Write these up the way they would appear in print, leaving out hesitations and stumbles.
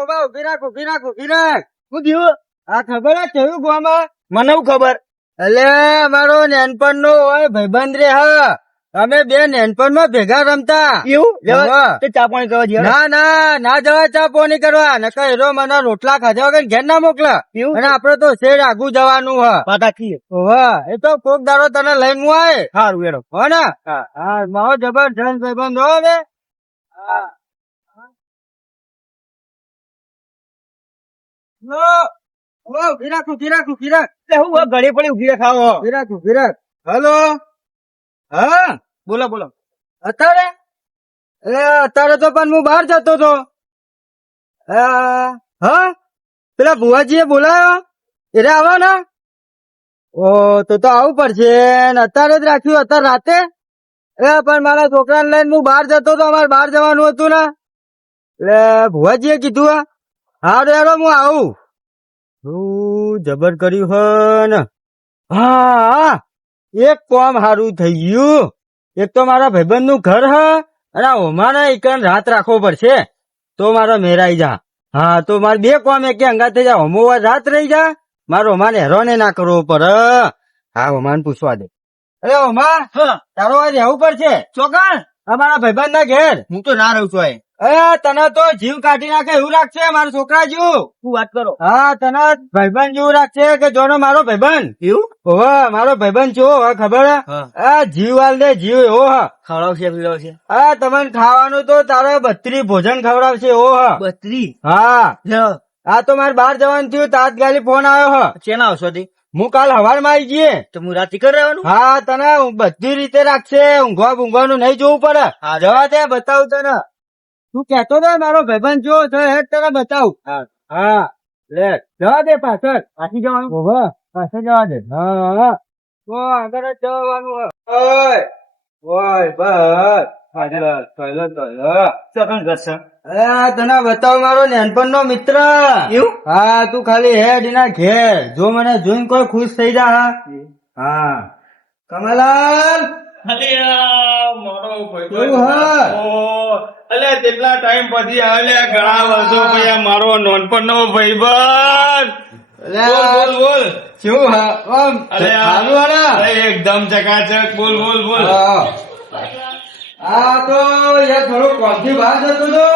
કોબા ઉભી રાખ શું થયું? આ ખબર હે કેવું ગોમાં મને ખબર એટલે અમારો નેનપણ નો હોય ભાઈબંધ રે હા અમે બે નેનપણ માં ભેગા રમતા એવું ચા પાણી કરવા ના જવા ચા પાણી કરવા નકર હીરો મને રોટલા ખાધા વગર ઘેર ના મોકલા અને આપડે તો શેર આગુ જવાનું એ તો કોક દાડો તને લઈને હું આય સારું એનો હો ને હા મારો જબરજસ્ત ભાઈબંધ હો હવે ઉભી રાખ ઘડી પડી ઉભી રાખ હલો હા બોલો અત્યારે તો પણ હું બહાર જતો હતો હા પેલા ભુવાજીએ બોલાયો એટલે આવો ને ઓ તો આવું પડશે અત્યારે જ રાખ્યું અત્યારે રાતે પણ મારા છોકરાને લઈને હું બહાર જતો હતો અમારે બહાર જવાનું હતું ને એટલે ભુવાજીએ કીધું હારું યારો હું આવું જબર કર્યું હે ને હા એક કામ સારું થઈ ગયું એક તો મારા ભાઈબંધ નું ઘર હ અને ઓમાને એકન રાત રાખવો પડશે તો મારો મેરાઈ જા હા તો મારે બે કામ એક અંગા થઈ જા હોમો રાત રહી જા મારો ઓમાને હેરાને ના કરવો પડે હા ઓમાને પૂછવા દે અરે ઓમા તારો આજ રહેવું પડશે ચોકણ અમારા ભાઈબંધ ના ઘેર હું તો ના રહું છું તને તો જીવ કાઢી નાખે એવું રાખશે મારા છોકરા જેવું શું વાત કરો હા તને ભાઈબંધ જેવું રાખશે કે જોનો મારો ભાઈબંધ એવું ઓહો મારો ભાઈબંધ છો ખબર જીવ હાલ દે જીવ એવો ખવડાવશે તમને ખાવાનું તો તારે 32 ભોજન ખવડાવશે એવો બત્રી હા તો મારે બહાર જવાનું થયું તાત્કાલિક ફોન આવ્યો ચેના આવશો હું કાલ હવારમાં આવી જઈએ તો હું રાત કર રહેવાનું હા તને બધી રીતે રાખશે ઊંઘવાનું નહીં જોવું પડે જવા દે બતાવું તને તું કેતો હતો મારો ભાઈબંધ જો તને બતાવું હા લે જવા દે પાછળ પાછી જવાનું પાછળ જવા દે હા આગળ જ જવાનું તને બતાવ મારો નાનપણ નો મિત્ર એવું હા તું ખાલી હેડ એના ઘેર જો મને જોઈને કોઈ ખુશ થઈ જા હા કમલાલ કેટલા ટાઈમ પછી આવે ઘણા વર્ષો પછી મારો નાનપણ નો ભાઈબંધ બોલ શું એકદમ ચકાચક બોલ આ તો યાર થોડું કોમથી બહાર જતો હતો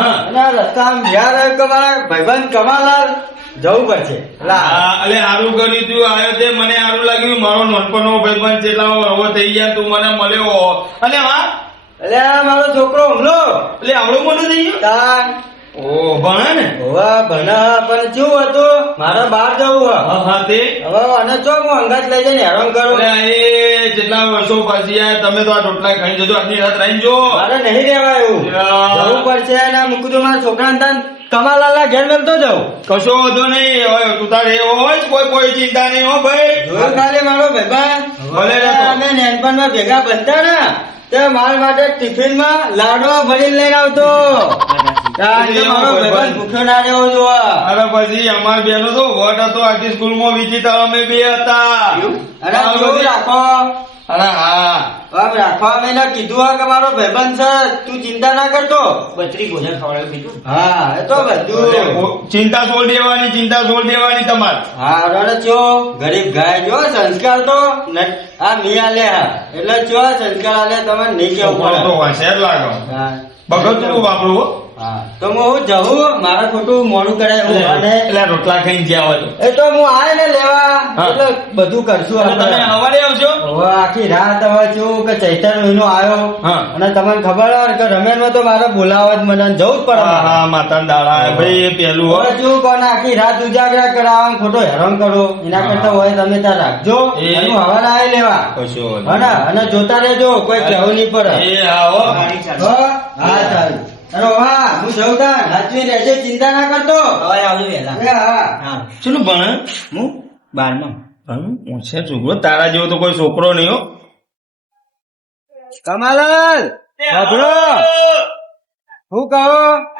અને રસ્તામાં યાર મારા ભાઈબંધ કમાલાલ જવું પડશે સારું કર્યું તું આવ્યો તે મને સારું લાગ્યું મારો નાનપણ નો ભાઈબંધ જેટલા રવો થઈ ગયા તું મને મળ્યો અને મારો છોકરો હુમલો આવડું મોટું થઈ ગયું ઓ ભણે ને ભણે પણ કેવું હતું મારે બહાર જવું તે હવે અને ચો હું અંગાત લઈ જઈને હેરાન કરું જેટલા વર્ષો પછી તમે તો આ રોટલા ખાઈ જજો આજની રાત રહી જો મારે નહીં રહેવાયું જવું પડશે અને મૂકું તો મારા છોકરાને કમાલાલા ઘેર મેલતો જાઉં કશો વાંધો નહીં તું તારે એવો હોય કોઈ ચિંતા નહીં હો ભાઈ જોયું ખાલી મારો ભાઈબંધ અમે નાનપણમાં ભેગા બનતા ને તે મારા માટે ટિફિન માં લાડવા ભરીને લઈને આવતો મારો ભાઈબંધ ભૂખ્યો ના રહેવો જોવા અરે પછી અમારા બેનો તો વોટ હતો આખી સ્કૂલ માં વિચિત્ર અમે બે હતા અરે કેવું રાખો અરે હા રાખવા મેં કીધું કે મારો ભાઈબંધ છે તું ચિંતા ના કરતો 32 ભોજન ખવડાવ્યું કીધું હા એ તો બધું ચિંતા છોડ દેવાની તમારે હા રડે ચો ગરીબ ગાય જો સંસ્કાર તો આ મિયા લે એટલે ચો સંસ્કાર આલે તમે નહીં કેવું પડે હોશિયાર લાગો બગત તું વાપરું તો હું જવું મારે ખોટું મોડું કરાય એટલે રોટલા ખાઈને જ્યાં હોય એ તો હું આવે ને લેવા એટલે બધું કરશું તમે સવારે આવજો હવે આખી રાત હવે છું કે ચૈતર મહિનો આવ્યો અને તમને ખબર હોય કે રમેશ માં તો મારે બોલાવવા જ મને જવું જ પડે હા માતા દાડા ભાઈ પેલું હવે શું કોને આખી રાત ઉજાગરા કરાવવા ખોટો હેરાન કરો એના કરતા હોય તમે ત્યાં રાખજો એનું હવારે આવી લેવા અને જોતા રહેજો કોઈ કહેવું નહીં પડે હા ચાલુ અરે વાહ હું જઉં તા હાથવી રહેજે ચિંતા ના કરતો હવે આવજો વેલા હા શું ભણે હું 12માં છે છોકરો તારા જેવો તો કોઈ છોકરો નહીં હો કમાલાલ બાબરો હું કહો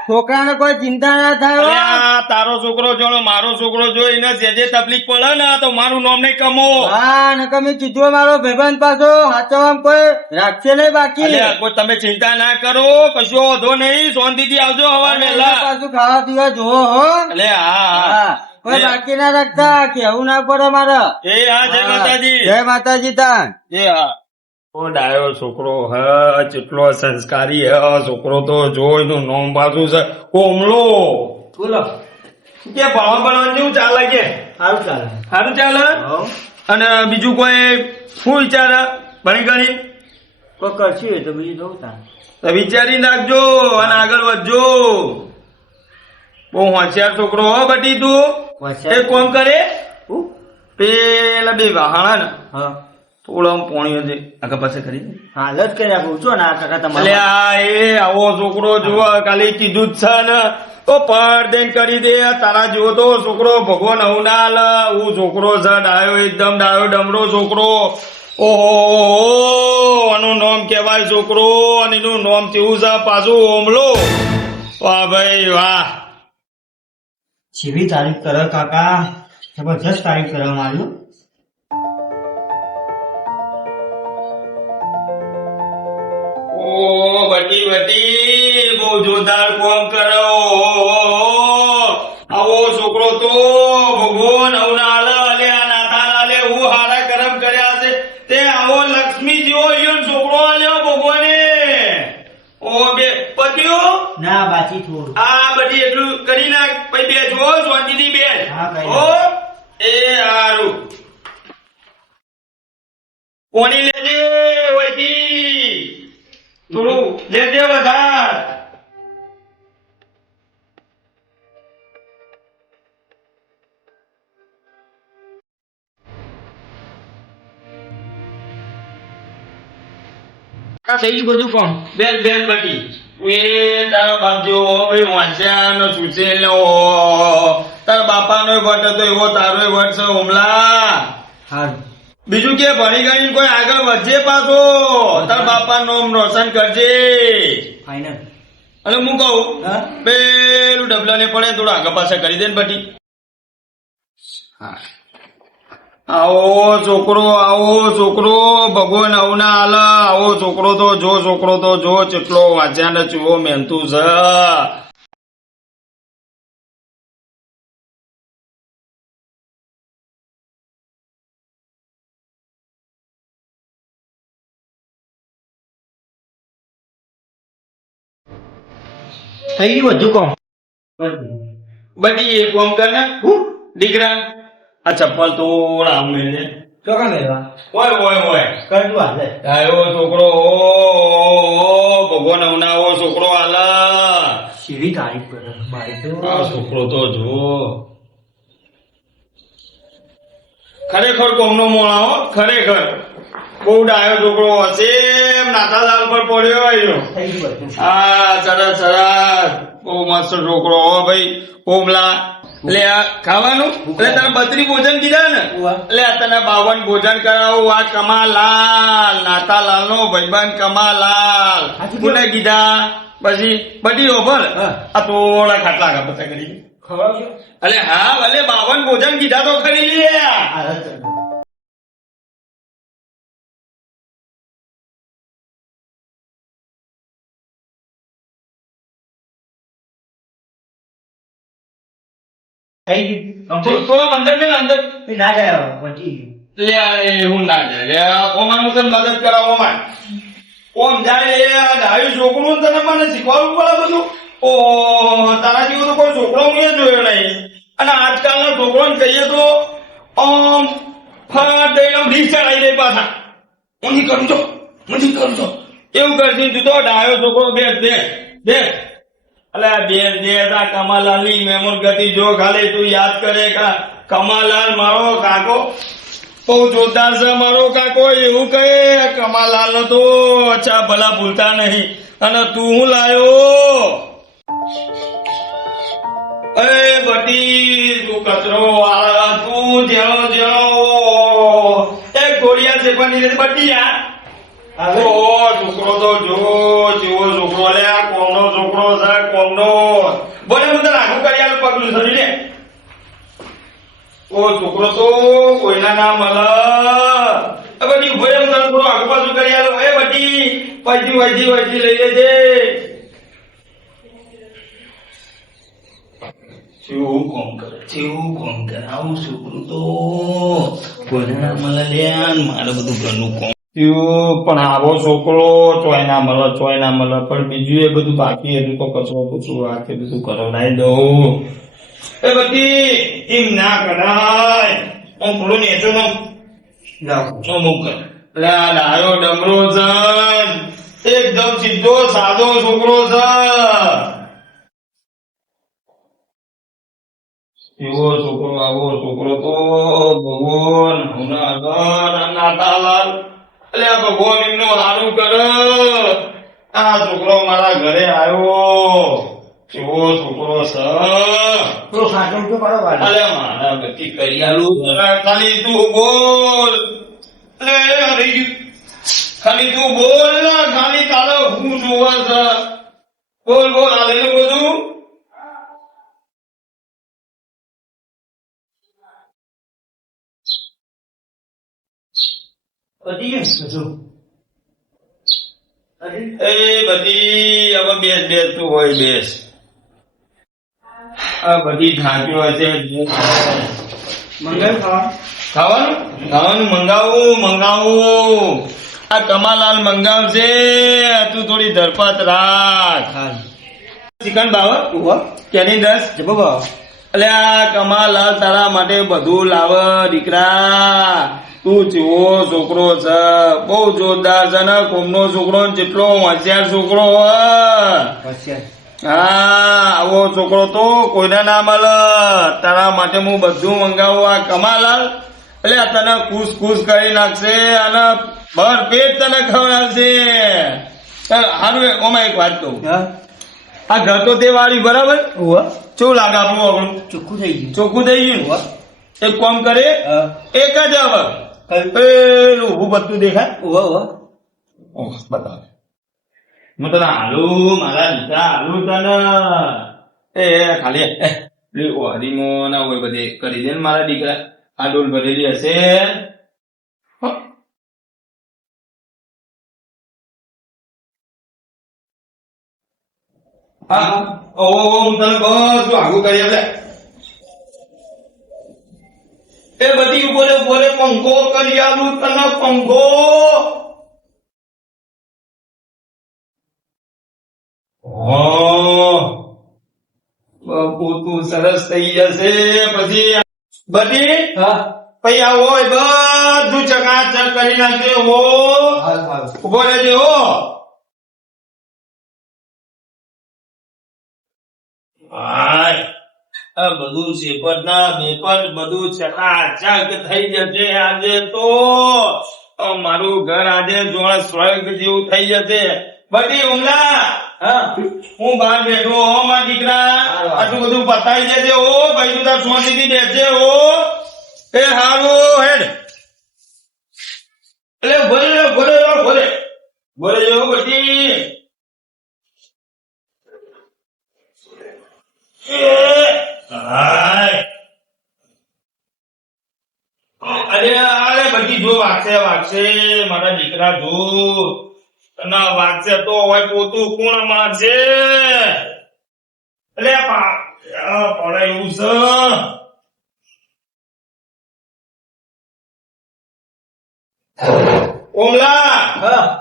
છોકરાને કોઈ ચિંતા ના થાય અરે હો. આ તારો છોકરો જોડો મારો છોકરો જોઈને જે તકલીફ પડે ને તો મારું નામ નહીં કમો. હા નકર મેં કીધું મારો ભાઈબંધ પાછો હાચવામાં કોઈ રાખશે નહીં બાકી. અલ્યા, કોઈ તમે ચિંતા ના કરો, કશો વાંધો નહીં, શાંતિથી આવજો હવાર વહેલા. પાછું ખાવા પીવા જોવો હો. અલે હા હા કોઈ બાકી ના રાખતા કેવું ના પડે મારે. એ હા, જય માતાજી. જય માતાજી તાન. એ હા. ઓ ડાયો છોકરો હ, કેટલો સંસ્કારી હ છોકરો તો જો એનું નામ પાછું છે કોમલો. બોલો કે ભણવા ભણવાનું કેવું ચાલે કે? સારું ચાલે. સારું ચાલે. હો અને બીજું કોઈ શું વિચારે ભણી ગણી? કોઈ કરશું હોય તો બીજું જોઉં તાન. તો વિચારી નાખજો અને આગળ વધજો. બહુ હોશિયાર છોકરો હો બટી તું. હોશિયાર. એક કામ કરે, હું? પેલા બે વાહણા ને હા થોડા પોણી હતી આગળ પાછળ કરી દે. હાલ જ કર્યા પૂછો ને આ કાકા એટલે તમારે. આ એ આવો છોકરો જુઓ ખાલી કીધું જ છે ને તો પર દેન કરી દે. તારા જેવો તો છોકરો ભગવાન હું ના હાલ. હું છોકરો છે ડાયો, એકદમ ડાયો ડમરો છોકરો. ઓહો, આનું નામ કેવાય છોકરો અને એનું નામ કેવું છે પાછું ઓમલો. વાહ ભાઈ વાહ. જેવી તારીફ કરે કાકા જબરજસ્ત તારીફ કરવામાં આવ્યું. ઓ બટી બટી બહુ જોરદાર કામ કરો. આવો છોકરો તો ભગવાન અવના આલે અલે આ નાથા આલે હું હારા કરમ કર્યા છે તે આવો લક્ષ્મી જેવો ઈયો છોકરો આલ્યો ભગવાને. ઓ બે પતિઓ ના બાકી થોડું. આ બધી એટલું કરી નાખ પછી બેસવો શાંતિથી બેસ. હા, કઈ ઓ એ હારું કોની લેજે વૈકી થોડું લેજે વધાર. થઈ ગયું બધું કામ. બેન બેન બટી એ તારા બાપ જેવો ભાઈ વાંચ્યા નો સુચેલ નો તારા બાપા નો વટ હતો એવો તારો વટ છે હુમલા. સારું બીજું કે ભણી ગણી કોઈ આગળ વધજે પાછો. તારા બાપા નું રોશન કરજે. ફાઈનલ. અને હું કહું હા પેલું ડબલા ને પડે થોડું આગળ પાછળ કરી દે ને બટી. હા આવો છોકરો ભગવાન આવના આલ. આવો છોકરો તો જો કેટલો વાંચ્યા ને ચૂવો મહેનતું છે. થઈ ગયું બધું કામ. બટી એક કામ કર ને દીકરા આ ચપ્પલ થોડા આમ લઈ લે. ચોકા મેળવા ઓય કરતું હાલે. આવ્યો છોકરો ભગવાન અવનાવો છોકરો આલા. જેવી તારીફ કરે મારી તો. આ છોકરો તો જો ખરેખર કોમનો મોણા હો ખરેખર. બહુ ડાયો છોકરો હશે એમ નાથા લાલ પર પડ્યો આવ્યો. થઈ ગયું બધું. હા સરસ બહુ મસ્ત છોકરો હો ભાઈ ઓમલા. એટલે આ ખાવાનું એટલે તને બત્રી ભોજન કીધા ને ઉવા. એટલે આ તને 52 ભોજન કરાવું. આ કમાલાલ નાથાલાલ નો ભાઈબંધ કમાલાલ હાચું કોને કીધા. પછી બધી ઓભર હા. આ થોડા ખાટલા આગા પતા કરી. ખવડાવશો? અલે હા ભલે 52 ભોજન કીધા તો ખરી લે. હાલ જ ચાલો. થઈ ગયું. થોડો અંદર ને અંદર એ ના જાય હવે, પહોંચી ગયું. લે એ હું ના જાય લે ઓમાન હું તને મદદ કરાવો ઓમાન. ઓમ જાય એ આ ડાયું છોકરું તને મને શીખવાડવું પડે બધું. ઓહો તારા જેવો તો કોઈ છોકરો મેં જોયો નહીં. અને આજકાલના છોકરોને કહીએ તો આમ ફટ દઈને આમ રીસ ચડાઈ દે પાછા. હું નહીં કરું છો એવું કરશે તું તો ડાયો છોકરો બે અલે બે આ કમાલાલ ની મેમોર ગતિ જો ખાલી તું યાદ કરે કે કમાલાલ મારો કાકો બહુ જોરદાર છે. મારો કાકો એવું કહે કમાલાલ નો તો અચ્છા ભલા ભૂલતા નહીં. અને તું હું લાયો એ બટી તું કચરો વાળા તું જેનો એક ગોળિયા છે પણ બટી યાર છોકરો તો જો જેવો છોકરો લે આ કોમનો છોકરો છે કોમનો બોલે હું તને આગું કરી આલું પગલું સરી લે છોકરો તો કોઈના ના મળે બધી ઉભો હું તને થોડું આગુ પાછું કરી આલું એ બધી વજી લઈ લેજે કેવું કોમ કરે આવું છોકરું તો કોઈના ના મળે લે મારે બધું ઘરનું કોમ પણ આવો છોકરો ચોય ના મળે પણ બીજું એ બધું બાકી હતું તો કચરો પૂછું આ કે બધું કરાવડાવી દઉં એ બધી એમ ના કરાય હું થોડું નેચો અમુક એટલે આ ડાયો ડમરો છે એકદમ સીધો સાદો છોકરો છે એવો છોકરો આવો છોકરો તો ભગવાન નાતાલાલ એટલે ભગવાન એમનું સારું કરે આ છોકરો મારા ઘરે આવ્યો કેવો છોકરો છે મારા બધી કરી આલું ખાલી તું બોલ ખાલી તું બોલ ને ખાલી તારે હું જોવા છે બોલ આલેલું બધું બધી હવે બેસ તું હોય બેસ આ બધી થાક્યો હશે ખાવાનું મંગાવું આ કમાલાલ મંગાવશે તું થોડી ધરપત રાખ ચિકન ભાવ કેની 10 એટલે આ કમાલાલ તારા માટે બધું લાવ દીકરા તું જેવો છોકરો છે બહુ જોરદાર છે ને કોમનો છોકરો જેટલો હોશિયાર છોકરો હા આવો છોકરો તો કોઈને ના મળે તારા માટે હું બધું મંગાવું આ કમાલાલ એટલે તને ખુશ કરી નાખશે અને ભર પેટ તને ખવડાવશે હારું ઓમાં એક વાત કહું આ ઘર તો તે વાળી બરાબર શું લાગે આપણું ચોખ્ખું થઈ ગયું એક કામ કરે એક જ હવે પેલું ઉભું બધું દેખાય બતાવ હું તને હાલું મારા દીકરા હાલું તને એ ખાલી હરીમો ના હોય બધે કરી દે ને મારા દીકરા આ ડોલ ભરેલી હશે હું તને બધું આગું કરી આપે એ બધી બોલે પંખો કરી આલું તને પંખો તું સરસ થઈ જશે પછી બધી પછી આવો બધું ચકાચક કરી નાખજે હો ઉભો રહેજે હો બધું શેપટ ના બેપટ બધું ચકાચક થઈ જશે આજે તો મારું ઘર આજે જોડે સ્વર્ગ જેવું થઈ જશે બધી ઉમલા હું બહાર બેઠો હો મારા દીકરા આટલું બધું પતાવી દેજે હો ભાઈ તું તાર શાંતિથી બેસજે હો એ હારું હેડ એટલે બોલે જો બધી અરે બધી જો વાગશે મારા દીકરા જો ના વાગશે તો હોય પોતું કોણ મારશે એટલે પડે એવું છે ઓમલા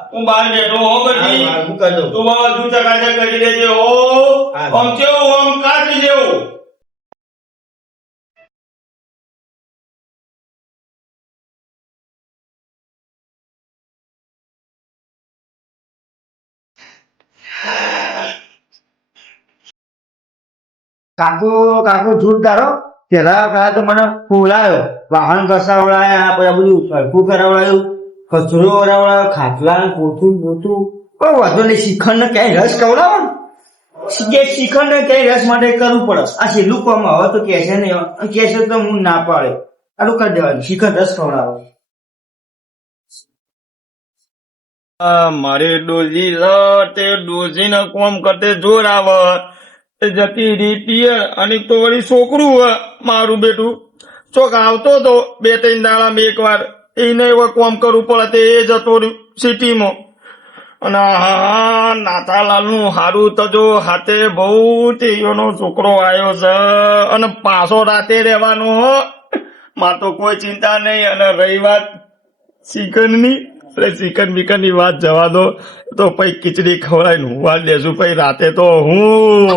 હું બહાર બેઠો હો બધી તું બધું ચકાચક કરી દેજે હો આમ કેવું આમ કાઢી જેવું કાકુ જૂઠ ધારો પેલા તો મને ફૂલાયો વાહન ઘસાવડાયા પછી બધું સરખું કરાવડાયું કચરો કરાવડાયો ખાટલા પોતું પણ વાંધો નહીં શિખંડ ને ક્યાંય રસ કવડાવો ને શિખંડ ને ક્યાંય રસ માટે કરવું પડે આ છેલ્લું કામ હવે તો કહેશે નહીં કહેશે તો હું ના પાડે આટલું કરી દેવાનું શિખંડ રસ કવડાવો મારે ડોઝી તે ડોઝી ને કોમ કરતે જોર આવે એ જતી રહી પિયર અને તો વળી છોકરું હે મારું બેટું ચોક આવતો તો 2-3 દાડામાં એક વાર એને એવો કોમ કરવું પડે તે એ જતો રહ્યું સિટીમાં અને હા નાથાલાલ નું હારું તો જો હાથે બહુ તેનો છોકરો આવ્યો છે અને પાછો રાતે રહેવાનો હો માં તો કોઈ ચિંતા નહીં અને રહી વાત ચિકન ની ચિકન બિકન ની વાત જવા દો તો પછી ખીચડી ખવડાવીને હુવા દેશું પછી રાતે તો હું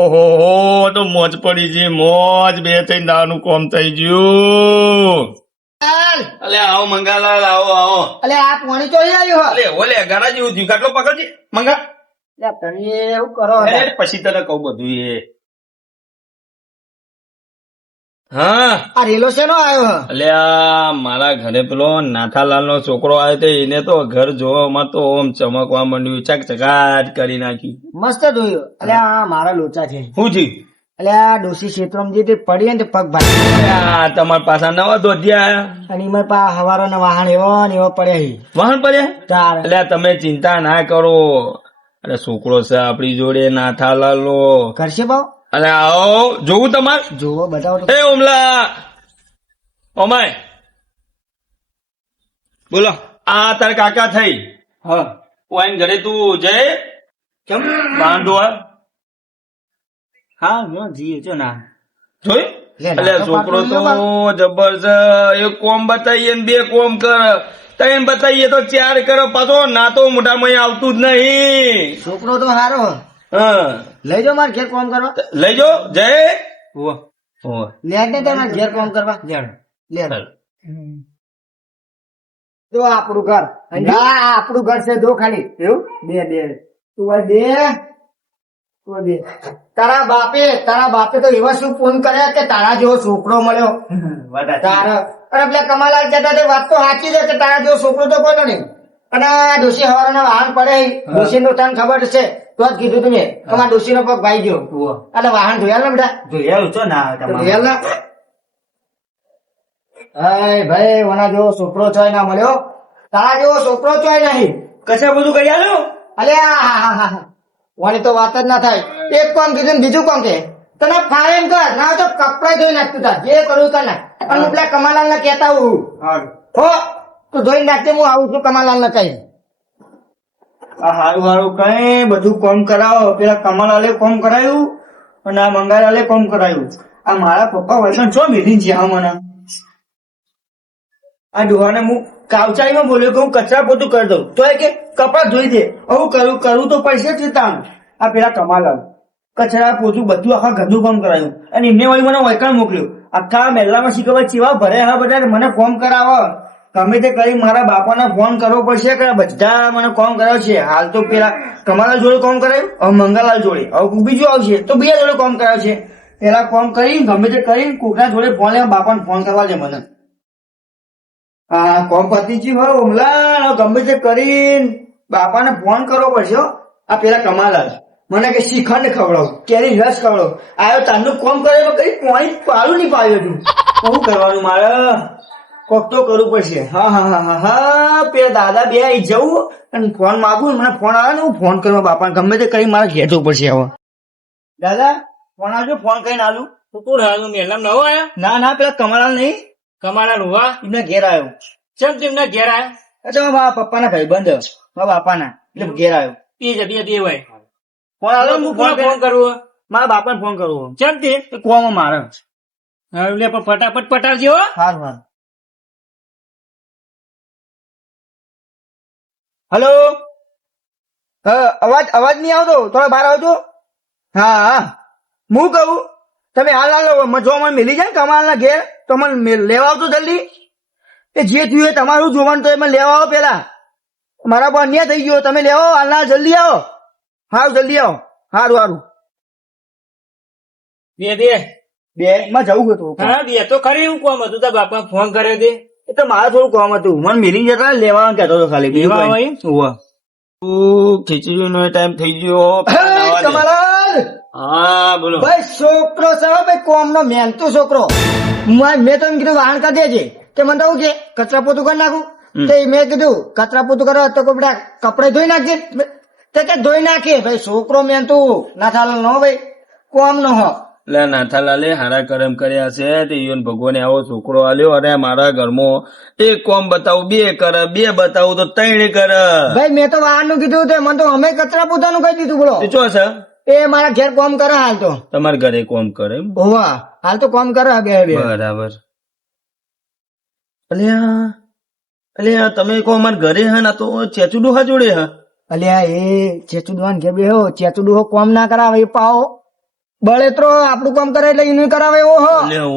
ઓહો હો તો મોજ પડી ગઈ મોજ 2-3 દાડાનું કોમ થઈ ગયું અલે આવો મંગાલાલ આવો આવો અલે આ પાણી ચોરી આવ્યું અલે ઓલે ગારા જેવું થયું કાટલો પકડજે મંગા હે તમે એવું કરો અરે પછી તને કહું બધું એ હા આ રેલો શેનો આવ્યો હે? અલ્યા મારા ઘરે પેલો નાથાલાલ નો છોકરો આવ્યો તો એને તો ઘર જોવામાં તો ઓમ ચમકવા માંડ્યું ચકચકાટ કરી નાખ્યું મસ્ત જોયું. અલે આ મારા લોચા છે. શું થયું અલે આ ડોસી ક્ષેત્રમાં જે તે પડી ને તે પગ ભાગી અલ્યા, તમારા પાછા નવા દોધ્યા અને એમાં પા હવારોના વાહન એવો ને એવો પડ્યા છે. વાહન પડ્યા તાર એટલે તમે ચિંતા ના કરો અરે છોકરો છે આપડી જોડે નાથાલાલ નો કરશે ભાવ અલે આવો જોવું તમારે જોવો બતાવો તો. એ ઓમલા ઓમાય બોલો આ તાર કાકા થઈ હા ઓઈન ઘરે તું જય કેમ બાંધો હા હું જીએ છો ના જોઈ લે, એટલે નાનો છોકરો પાટલો તો જબરજસ્ત એક કોમ બતાવીએ ને 2 કોમ કર 3 બતાવીએ તો 4 કરો પાછો ના તો મોઢામાં આવતું જ નહીં છોકરો તો સારો હે. હા લઈ જાઓ મારે ઘેર કોમ કરવા. લઈ જો જય લે ને તે મારે ઘેર કોમ કરવા લે તો આપણું ઘર ના આપણું ઘર છે દો ખાલી એવું દે તું આ દે તું દે તારા બાપે તો એવા શું ફોન કર્યા કે તારા જેવો છોકરો મળ્યો તારા અને પેલા કમાલાલ જતા તે વાત તો સાચી છે કે તારા જેવો છોકરો તો કોઈ નહીં અને આ ડોશી હવારના વાહન પડે ડોશી નું તને ખબર છે તો જ કીધું તમે તમારા ડોશી નો પગ ભાઈ ગયો એટલે વાહન ધોયા ને બેટા જોયા છો ના ધોયા ના ભાઈ ઓના જેવો છોકરો ચોય ના મળ્યો તારા જેવો છોકરો ચોય નહીં કશા બધું કરી આલો અલ્યા ઓની તો વાત જ ના થાય એક કામ કીધું ને બીજું કામ કે તને ફાવે એમ કર ના તો કપડા ધોઈ નાખતું તાર જે કરવું કર નાખ અને હું પેલા કમાલાલ ને કહેતા હું હો તું ધોઈ નાખજે હું આવું છું કમાલાલ ને કહી આ હારું કઈ બધું કોમ કરાવો પેલા કમલાલે કોમ કરાયું અને આ મંગાલાલે કોમ કરાયું આ મારા પપ્પા વચન છો મેલી જ્યાં મને આ ડોહાને હું કાવચાળીમાં બોલ્યો કે હું કચરા પોતું કરી દઉં તો એ કે કપડા ધોઈ દે હું કરું તો પૈસે જ તાણ આ પેલા કમાલાલ કચરા પોતું બધું આખા ઘરનું કામ કરાયું અને એમને વળી મને વૈકણ મોકલ્યું આખા મહેલામાં શીખવા ચીવા ભરે હા બધા મને કોમ કરાવો ગમે તે કરી મારા બાપાને ફોન કરવો પડશે કે બધા મને કોમ કરાવ છે હાલ તો પેલા કમાલાલ જોડે કોમ કરાયું હવે મંગાલાલ જોડે હવે કોઈ બીજું આવશે તો બીજા જોડે કોમ કરાવ છે પેલા કોમ કરી ગમે તે કરી કોકના જોડે ફોન લે બાપાને ફોન કરવા દે મને હા કોમ પતી ગયું હવે ઉમલા ગમે તે કરીને બાપાને ફોન કરવો પડશે હો. આ પેલા કમાલાલ મને કે શ્રીખંડ ખવડાવ કેરી રસ ખવડાવ આવ્યો તારનું કોમ કરે કઈ પાણી પાલું નહીં પાયું હતું શું કરવાનું મારે કોક તો કરવું પડશે હા પેલા દાદા બે આવી જવું અને ફોન માગું મને ફોન આવે ને હું ફોન કરવા બાપાને ગમે તે કરી મારે ઘેર જવું પડશે હવે દાદા ફોન આવજો ફોન કરીને આલું તું હાલ મેલામ નવો આયા ના પેલા કમલાલ નહીં કમાડા લુવા એમને ઘેર આવ્યો ચમ તેમના ઘેર આયા અચ્છા મારા પપ્પાના ભાઈબંધ મારા બાપાના એટલે ઘેર આવ્યો બે હોય ફોન આલો હું કોણ ફોન કરવું મારા બાપાને ફોન કરવો ચમ તે કોમ મારે એટલે પણ ફટાફટ પટારજે હો હારું હલો અવાજ નહીં આવતો થોડા બહાર આવજો હા હું કહું તમે હાલ જો મને મિલી જાય કમાલ ના ઘેર તો મને લેવા આવતો જલ્દી એ જે થયું એ તમારું જોવાનું તો એમાં લેવા આવો પેલા મારા પર અન્યાય થઈ ગયો તમે લેવા આવો હાલ જલ્દી આવો હારું જલ્દી આવો હારું બે માં જવું હતું હા બે તો ખરી હું કોમ હતું તાર બાપા ફોન કર્યો તે એ તો મારે થોડું કામ હતું મને મિલી જતા લેવા કહેતો હતો ખાલી બીજું લેવા કઈ. આવી? ઉવ્વ. ખીચડી નો ટાઈમ થઈ ગયો હે, કમાલાલ હા બોલો ભાઈ છોકરો છે હો ભાઈ કોમ નો મહેનતુ છોકરો મેં તો એમ કીધું વાહન કરી દેજે કે મને તો શું કે કચરા પોતું કરી નાખું તે મેં કીધું કચરા પોતું કરો તો કોઈ બધા કપડે ધોઈ નાખજે તે કે ધોઈ નાખીએ ભાઈ છોકરો મેં તું ના ચાલે નો ભાઈ કોમ નો હો એટલે નાથાલાલે હારા કરમ કર્યા છે તે ઈવન ભગવાને આવો છોકરો આલ્યો અને મારા ઘરમાં એક કોમ બતાવું બે કરે બે બતાવું તો ત્રણ કરે ભાઈ મેં તો બહારનું કીધું તે મને તો અમે કચરા પોતાનું કહી દીધું બોલો એ ચો છે એ મારા ઘેર કોમ કરે હાલ તો તમારા ઘરે કોમ કરે એમ? હોવા હાલ તો કોમ કરે બે બે બરાબર અલ્યા તમે કહો અમારા ઘરે હા ના તો ચેચુ ડોહા જોડે હા અલ્યા એ ચેચુડવાન ઘેર બેહો ચેચુડો કોમ ના કરાવે એ પાવો બળેત્રો આપણું કામ કરે એટલે એને કરાવે એવો હો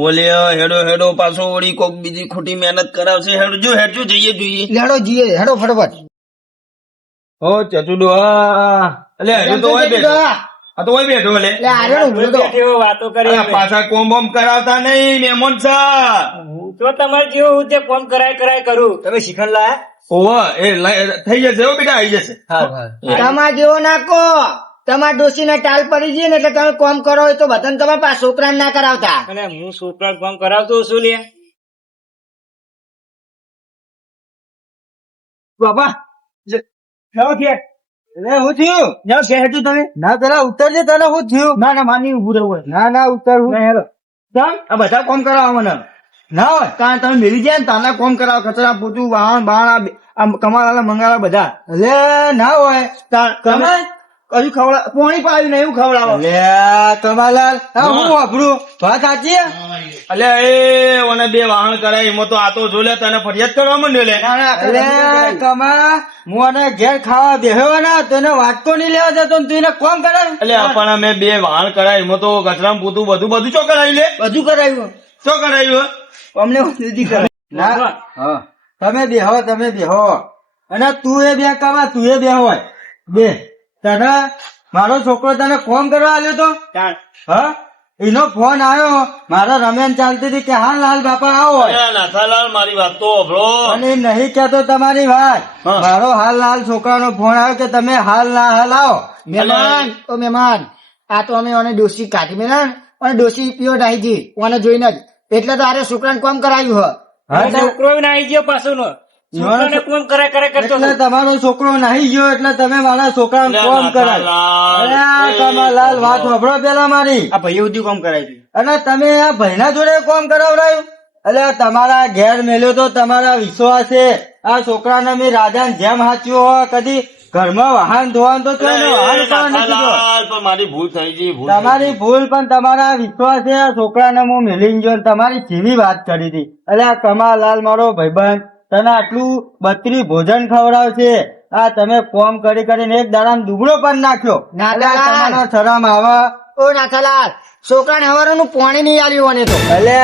ઓલે હેડો હેડો પાછો વળી કોક બીજી ખોટી મહેનત કરાવશે હેડો જો હેડજો જઈએ જોઈએ લેડો જીએ હેડો ફટાફટ હો ચેચુ ડોહા અલ્યા હેડો તો હોય બેઠો આ તો હોય બેઠો લે એટલે આર્યો ઉભરો તો બેઠો વાતો કરી અલ્યા પાછા કોમ બોમ કરાવતા નહીં મહેમાન છે હું તો તમારે જેવું હું તે કોમ કરાય કરું તમે શીખન લાયા ઓવા થઈ જશે હો બેટા આવી જશે તમાર જેવો નાખો તમાર ડોસી ના ટાલ પડી જઈએ ને એટલે તમે કોમ કરો હોય તો બધાને તમારા પાસે છોકરાને ના કરાવતા અને હું છોકરા કોમ કરાવતો છું લે બાબા શું થયું ના પેલા ઉતરજે તને શું થયું ના ના માની ઉભું રહેવું ના ના ઉતરવું આ બધા કોમ કરાવો મને ના હોય ત્યાં તમે મેલી જાય ને તાના કોમ કરાવો કચરા પોતું વાહણ બાણ કમાવાલા મંગાવા બધા એટલે ના હોય તમે કયું ખવડા પોણી પાડ્યું ને એવું ખવડાવો કમાલાલ હા હું વાપરું વાત સાચી અલ્યા એ ઓને બે વાહન કરાય એમાં તો આ તો જો લે તને ફરિયાદ કરવા માંડ્યો લે એટલે કમા હું આને ઘેર ખાવા બેહ્યો ને તને વાટકો નહીં લેવા જતો ને તું એને કોમ કરાવ અલ્યા પણ અમે બે વાહન કરાય એમાં તો કચરામાં પૂતું બધું ચો કરાવી લે બધું કરાવ્યું ચો કરાવ્યું અમને સુધી કરે ના હા તમે બેહો અને તું એ બે કમા તું એ બે હોય બે તને મારો છોકરો તને કોમ કરવા આવ્યો તો હા એનો ફોન આવ્યો મારા રમેન ચાલતી હતી કે હા લાલ બાપા આવો અલ્યા નાથાલાલ મારી વાત તો અભળો અને નહીં કેતો તમારી વાત હા. મારો હાલ લાલ છોકરાનો ફોન આવ્યો કે તમે હાલ ના હાલ આવો મહેમાન ઓ મહેમાન આ તો અમે ઓને ડોસી કાઢી મેલા અને ડોસી પીઓ ડાહીજી ઓને જોઈને જ એટલે તો આરે છોકરાને કોમ કરાવ્યું હા, તો- છોકરો ના આવી ગયો પાછો નો છોકરાને કોમ કરાય કરતો એટલે હતો. તમારો છોકરો નાહી ગયો એટલે તમે મારા છોકરાને કોમ કરાય નાથાલાલ, અરે કમલાલ વાત સાંભળો પેલા મારી આ ભાઈ સુધી કોમ કરાવ્યું અને તમે આ ભાઈના જોડે કોમ કરાવડાયું એટલે તમારા ઘેર મેલ્યો તો તમારા વિશ્વાસે આ છોકરાને મેં રાજાને જેમ હાચ્યો હોય કદી ઘરમાં વાહન ધોવાનું તો છે ને વાહન ઉપાડવા નથી ગયો. નાથાલાલ, પણ મારી ભૂલ થઈ ગઈ ભૂલ તમારી ભૂલ પણ તમારા વિશ્વાસે આ છોકરાને હું મેલીને ગયો ને તમારી જેવી વાત કરી હતી એટલે આ કમાલાલ મારો ભાઈબંધ તને આટલું બત્રી ભોજન ખવડાવશે આ તમે કોમ કરી કરીને એક દાડામાં દુબળો પણ નાખ્યો નાથાલાલ. એટલે તમારો શરમ આવે ઓ નાથાલાલ છોકરાને હવારનું પાણી નહીં આલ્યું ઓને તો એટલે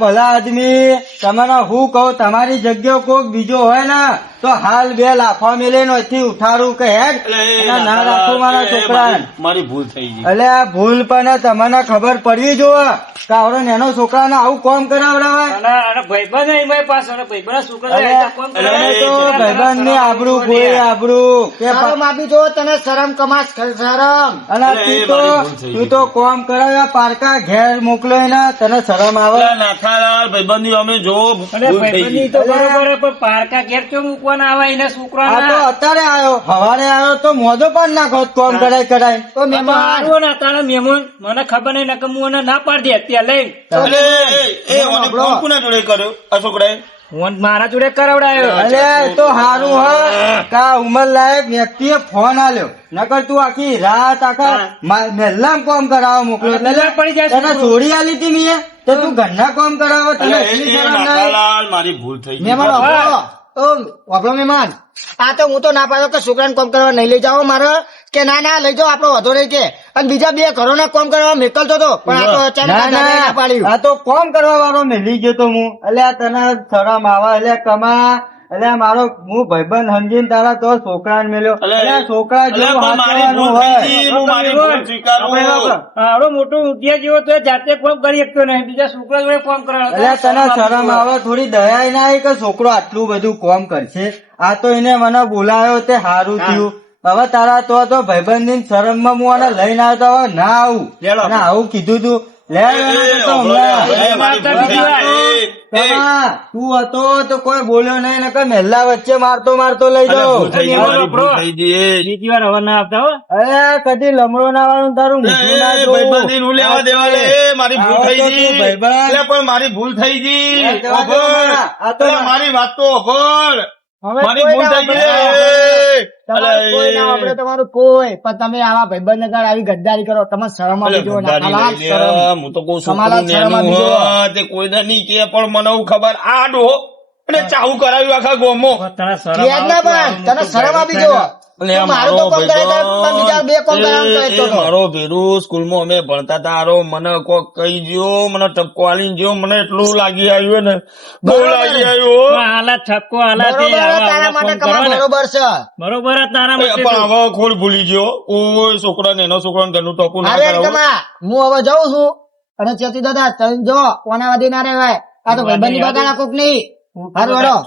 ભલા આદમી તમને હું કહું તમારી જગ્યા કોક બીજો હોય ને તો હાલ બે લાફા મેલે નથી ઉઠાડું કે હેડ એટલે એ અને ના રાખું મારા એ છોકરાને મારી ભૂલ થઈ ગઈ એટલે આ ભૂલ પણ તમને ખબર પડવી જોવે કે આવડે નેનો છોકરાને આવું કોમ કરાવડાવે અને ભાઈબંધ એમાં પાછો અને ભાઈબંધ છોકરો અરે, કોમ તમે કરાય તો ભાઈબંધની આબરૂ કોઈ આબરૂ કે શરમ આપી જો તને શરમ કમાસ શરમ અને અરે, એ તું મારી ભૂલ થઈ તું તો કોમ કરાવ્યા પારકા ઘેર મોકલો ને તને શરમ આવે અલ્યા નાથાલાલ, ભાઈબંધી અમે જો અને ભૂલ થઈ ભાઈબંધની ગઈ તો બરોબર પણ પારકા ઘેર કેમ મૂકવાના આવે એના આ તો છોકરા અત્યારે આવ્યો હવારે આવ્યો તો મોઢો પણ નાખો કોમ કરાય ઓ મહેમાન મારું ના તારા મહેમાન મને ખબર નહીં નકર હું એને ના પાડી દે અત્યારે લઈ અલે, એ ઓને ફોન કોના જોડે કર્યો આ છોકરાએ ફોન મારા જોડે કરાવડાયો અરે એ તો હારું હ કા ઉંમર લાયક વ્યક્તિએ ફોન આલ્યો નકર તું આખી રાત આખા મહેલામ કોમ કરાવવા મોકલો અને બીમાર પડી જાય તને છોકરો. છોડી આલી હતી મેં તો તું ઘરના કોમ કરાવો તને અલ્યા, એટલી એ શરમ નહીં? નાથાલાલ, મારી ભૂલ થઈ ગઈ મહેમાન વાપરો ઓ વાપરો મહેમાન આ તો હું તો ના પાડો કે છોકરાને કોમ કરવા નહીં લઈ જાઓ મારે કે ના ના લઈ જાઓ આપણો વધો રહી કે અને બીજા બે ઘરોના કોમ કરવા મેકલતો હતો પણ આ તો અચાનક ના આ દાદાએ ના ના પાડ્યું આ તો કોમ કરવા વાળો મેલી ગયો તો હું એટલે તને શરમ આવે એટલે કમા એટલે મારો હું ભાઈબંધ સમજીને તારા તો છોકરાને મેલ્યો એટલે છોકરા અલ્યા, જેવું પણ મારી હાચવાનું ભૂલ હોય થઈ ગઈ, હું મારી ભૂલ સ્વીકારું. મારો મોટો ઉદ્યા જેવો તો જાતે કોમ કરી શકતો નહીં બીજા છોકરા જોડે કોમ કરાવડાવો. એટલે તને શરમ આવે થોડી દયા ના આવી કે છોકરો આટલું બધું કોમ કરશે આ તો એને મને બોલાયો તે સારું થયું હવે તારા તો ભાઈબંધ ની શરમ માં હું આને લઈને આવતો હવે ના આવું લેલો. અને આવું કીધું તું લે એ, તો અભળો, હમણાં અભળો, મારી ભૂલ થઈ ગઈ. તમા, તું હતો તો કોઈ બોલ્યો નહીં નકર મહેલા વચ્ચે મારતો મારતો લઈ અરે જાઉં. ભૂલ થઈ ગઈ, મારી ભૂલ થઈ ગઈ. બીજી વાર હવે ના આવતા હો. અરે કદી લમડો ના વાળું તારું મૂઠું ના જોવું. ભાઈબંધી નું લેવા દેવા લે. મારી ભૂલ થઈ આવો તો તું ગઈ. ભાઈબંધ. એટલે પણ મારી ભૂલ થઈ ગઈ. એ જવા દે અભણ. મારા. આ તો એટલે મારી વાત તો અભણ. હવે મારી કોઈ ભૂલ ના થઈ ગઈ. તમારું કોઈ ના વાપરે, તમારું કોઈ પણ તમે આવા ભાઈબંધ ને આવી ગદ્દારી કરો, તમારે શરમ આવી જો ના ખલાસ શરમ. હું તો કહું તમારા છોકરું શરમ નેનું આવી જુઓ. હોય, તે કોઈને નહીં કે પણ મને એવું ખબર આ ડોહો અને ચાવું કરાવ્યું આખા ગામમાં. તને શરમ યાદ ના આવે પણ તને શરમ આવી જો. એટલે તું મારું તો કોમ કરે છે, પણ બીજા બે કોમ કરાવવાનું કરે તો તો. મારો ભેરું સ્કૂલમાં અમે ભણતા હતા હારો મને કોક કહી ગયો, મને ટપકો આલી ગયો, મને એટલું લાગી આવ્યું ને બહુ બરોબર. લાગી આવ્યું. હાલા ઠપકો હાલાથી બરોબર, આવા તારા આવા માટે ફોન કરો કમા ને. બરોબર છે. બરોબર જ તારા માટે પણ હવે ખોડ ભૂલી ગયો. કોઈ છોકરાને એનો છોકરાને ઘરનું ટપકું ના અરે કરાવું. કમા, હું હવે જાઉં છું અને ચેતી દાદા તમે જો કોના વાદી ના રહેવાય. આ તો ભાઈબંધી બગાડા કોક નહીં. હારું હેડો.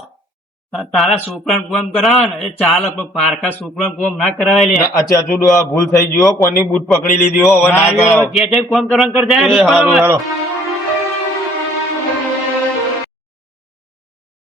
તારા છોકરાને કોમ કરાવે ને એ ચાલે, પણ પારકા છોકરાને કોમ ના કરાવે લે. અચ્છા તું ભૂલ થઈ ગયો, કોની બૂટ પકડી લીધી હો, હવે ના કરાવો. કે કોમ કરવાનું કરતા એ હારું હારું.